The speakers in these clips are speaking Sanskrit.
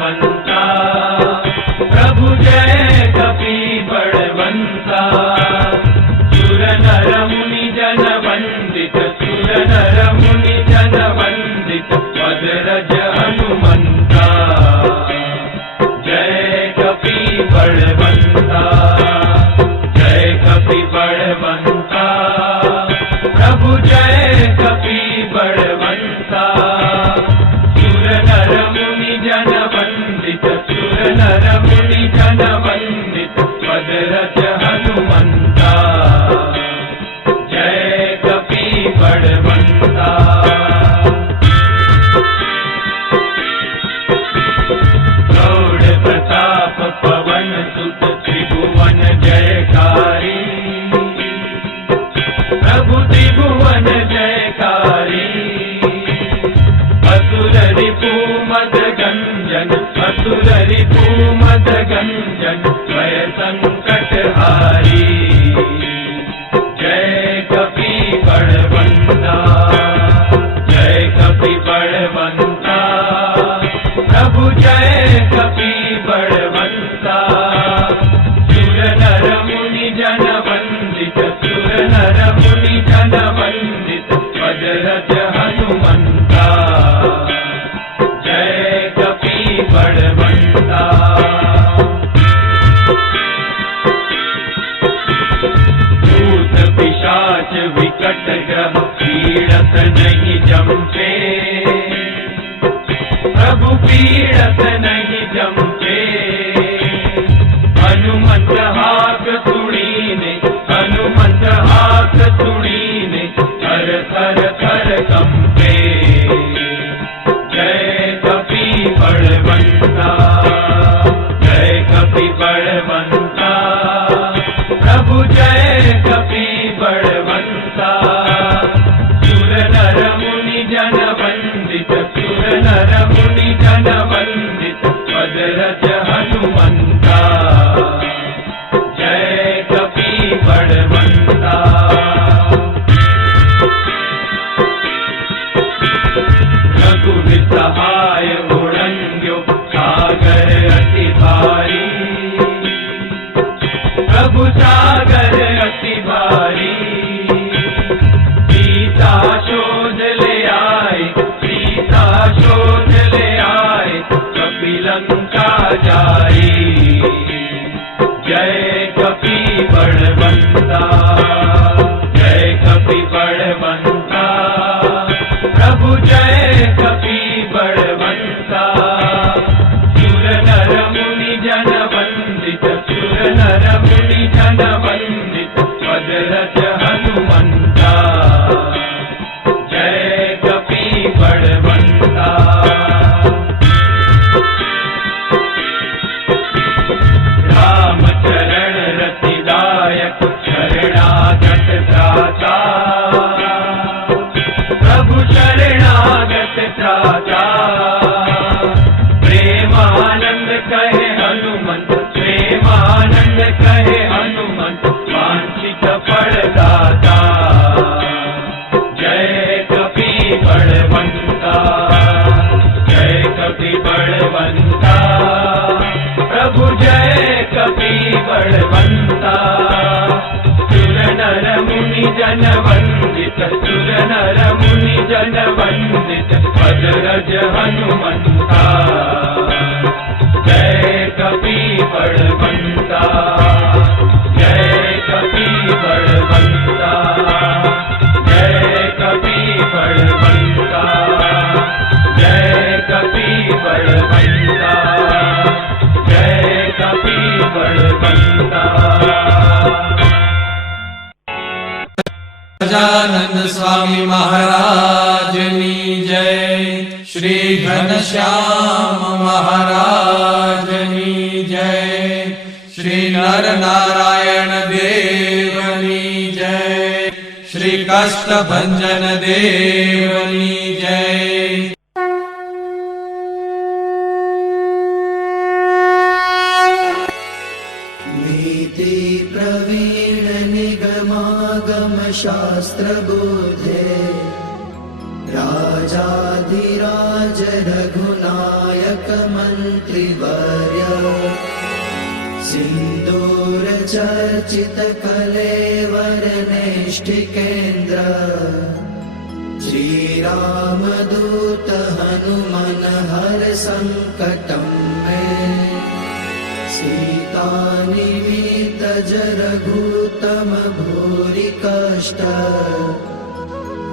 மண் Padre दशरथ हनुमंता जय कपी बड़वंता भूत पिशाच विकट ग्रह पीड़त नहीं जमते प्रभु पीड़त नहीं जमते Jamaica. वंदित बजरज हनुमंता। जय कपि बड़वंता जय कपी बड़वंता जय कपि बड़वंता जय कपी बड़वंता जय कपी बड़वंता गजानन स्वामी महाराज। श्याम महाराजनी जय। श्री नर नारायण देवनी जय। श्री कष्ट भंजन देवनी जय। नीति प्रवीण निगमागम शास्त्रबोधे राजाधिरा रघुनायकमन्त्रिवर्य। सिन्दूरचर्चितकलेवरनेष्ठिकेन्द्र। श्रीरामदूतहनुमनहर सङ्कटं मे। सीतानिमितजरघूतमभूरि कष्ट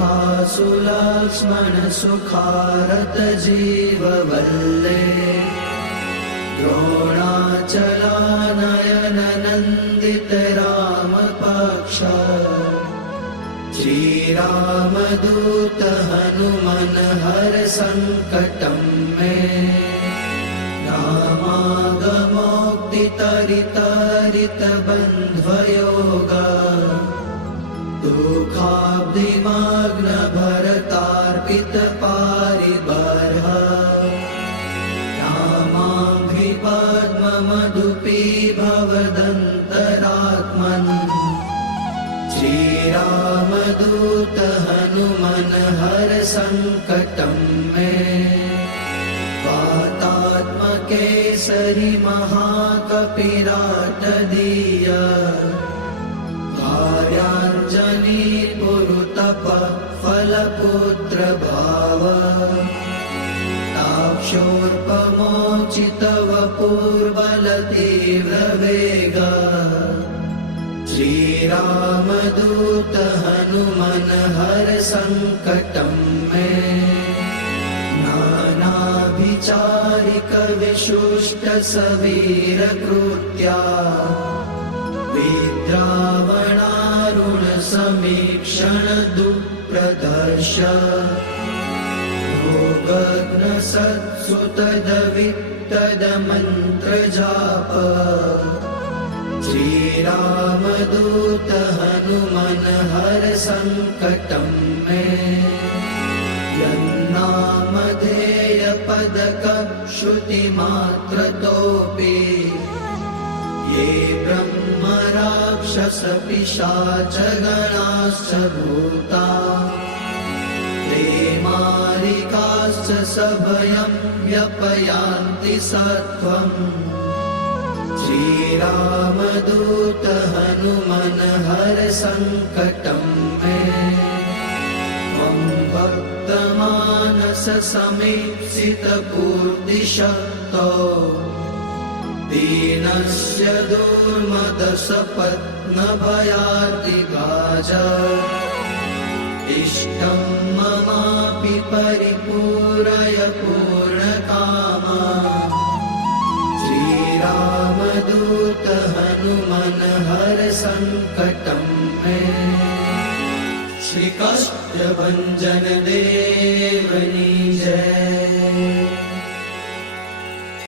लक्ष्मण सुखारत जीववल्ले द्रोणाचलानयन नन्दित रामपक्ष श्रीरामदूत हनुमन हर सङ्कटं मे। रामागमोक्तितरितरित भरतार्पित पारिबर्ह रामाङ्घ्रि पद्ममधुपी भवदन्तरात्मन् हर सङ्कटं मे। वातात्मकेसरि महाकपिराटदीय कार्याञ्जनी पुरुतप फलपुत्र भाव ताक्षोर्पमोचितव पूर्वलतीव्रवेग श्रीरामदूत हनुमन हर सङ्कटं मे। नानाभिचारिक विशुष्ट सवीरकृत्या विद्रावणारुण समीक्षण दुःप्रदर्श भोगग्न सत्सुतदवित्तदमन्त्रजाप श्रीरामदूत हनुमन हर सङ्कटं मे। यन्नामधेय पदक श्रुतिमात्रतोऽपि ये पिशाच गणाश्च भूता ते मारिकाश्च सभयं व्यपयान्ति सत्त्वम्। श्रीरामदूत हनुमन हर सङ्कटं मे। त्वं भक्तमानस समीप्सितपूर्तिशक्तो दीनस्य दुर्मदसपत्नभयातिगाज इष्टं ममापि परिपूरय पूर्णकामा। श्रीरामदूत हनुमन हर सङ्कटं मे श्रीकाष्ठभञ्जन